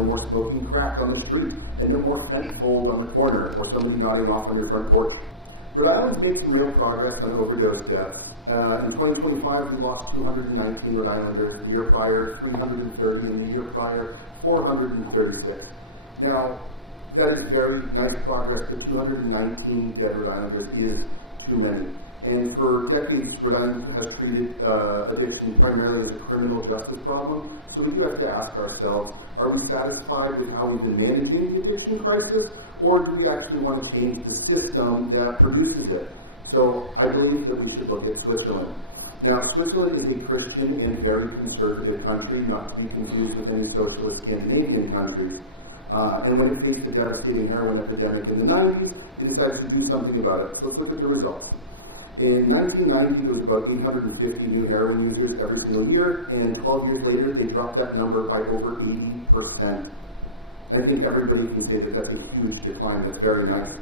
no more smoking crack on the street, and no more fence poles on the corner, or somebody nodding off on your front porch. Rhode Island's made some real progress on overdose deaths. In 2025, we lost 219 Rhode Islanders. The year prior, 330, and the year prior, 436. Now, that is very nice progress, but 219 dead Rhode Islanders is too many. And for decades, Rhode Island has treated addiction primarily as a criminal justice problem. So we do have to ask ourselves, are we satisfied with how we've been managing the addiction crisis, or do we actually want to change the system that produces it? So I believe that we should look at Switzerland. Now, Switzerland is a Christian and very conservative country, not to be confused with any socialist Scandinavian countries. And when it faced a devastating heroin epidemic in the 90s, it decided to do something about it. So let's look at the results. In 1990, there was about 850 new heroin users every single year, and 12 years later, they dropped that number by over 80%. I think everybody can say that that's a huge decline. That's very nice.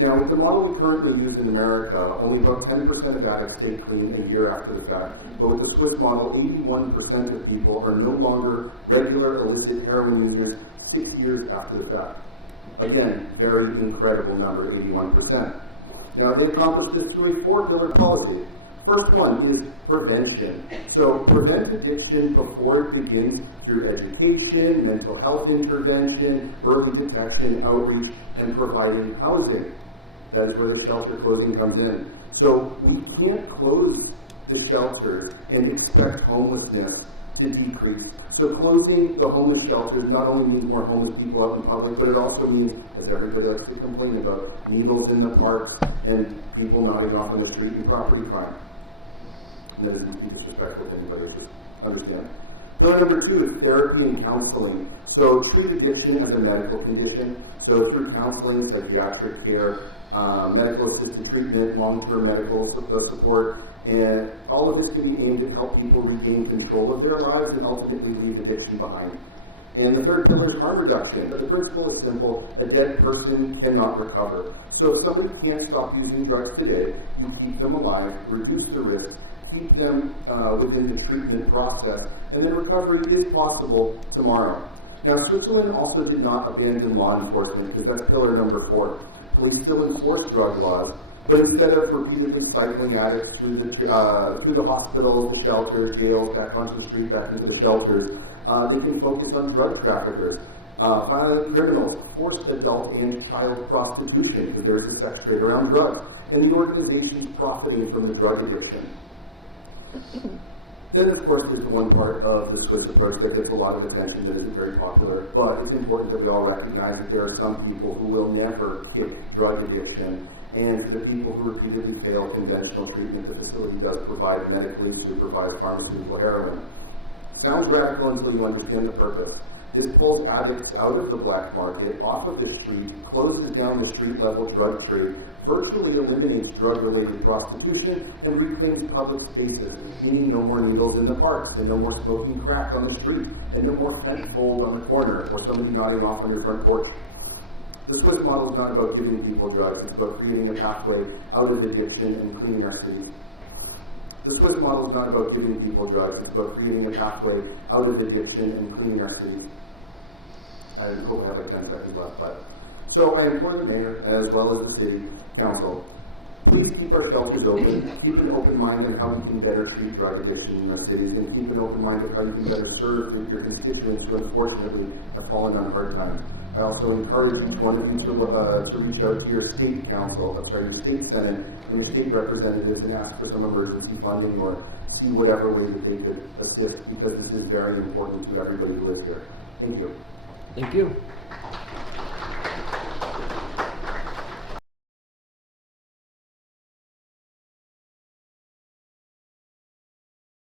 Now, with the model we currently use in America, only about 10% of addicts stay clean a year after the fact. But with the Swiss model, 81% of people are no longer regular illicit heroin users 6 years after the fact. Again, very incredible number, 81%. Now, they accomplished this through a 4-pillar policy. First one is prevention. So prevent addiction before it begins through education, mental health intervention, early detection, outreach, and providing housing. That is where the shelter closing comes in. So we can't close the shelters and expect homelessness to decrease. So closing the homeless shelters not only means more homeless people out in public, but it also means, as everybody likes to complain about, needles in the parks and people nodding off on the street and property crime. And that isn't to be disrespectful to anybody, just understand. Pillar number 2 is therapy and counseling. So treat addiction as a medical condition. So through counseling, psychiatric care, medical assisted treatment, long-term medical support, and all of this can be aimed at help people regain control of their lives and ultimately leave addiction behind. And the third pillar is harm reduction. The principle is simple: a dead person cannot recover. So if somebody can't stop using drugs today, you keep them alive, reduce the risk, keep them within the treatment process, and then recovery is possible tomorrow. Now, Switzerland also did not abandon law enforcement, because that's pillar number 4. Police still enforce drug laws, but instead of repeatedly cycling addicts through the hospital, the shelter, jails, back onto the street, back into the shelters, they can focus on drug traffickers, violent criminals, forced adult and child prostitution, because there's a sex trade around drugs, and the organizations profiting from the drug addiction. Then, of course, there's one part of the Swiss approach that gets a lot of attention that isn't very popular, but it's important that we all recognize that there are some people who will never kick drug addiction, and for the people who repeatedly fail conventional treatment, the facility does provide medically supervised pharmaceutical heroin. Sounds radical until you understand the purpose. This pulls addicts out of the black market, off of the street, closes down the street-level drug trade, virtually eliminates drug-related prostitution, and reclaims public spaces, meaning no more needles in the parks, and no more smoking crack on the street, and no more fence poles on the corner, or somebody nodding off on your front porch. The Swiss model is not about giving people drugs, it's about creating a pathway out of addiction and cleaning our cities. The Swiss model is not about giving people drugs, it's about creating a pathway out of addiction and cleaning our cities. I hope I have like 10 seconds left, but. So I implore the mayor, as well as the city council, please keep our shelters open, keep an open mind on how we can better treat drug addiction in our cities, and keep an open mind on how you can better serve your constituents who unfortunately have fallen on hard times. I also encourage each one of you to reach out to your state council, your state senate, and your state representatives and ask for some emergency funding or see whatever way that they could assist, because this is very important to everybody who lives here. Thank you. Thank you.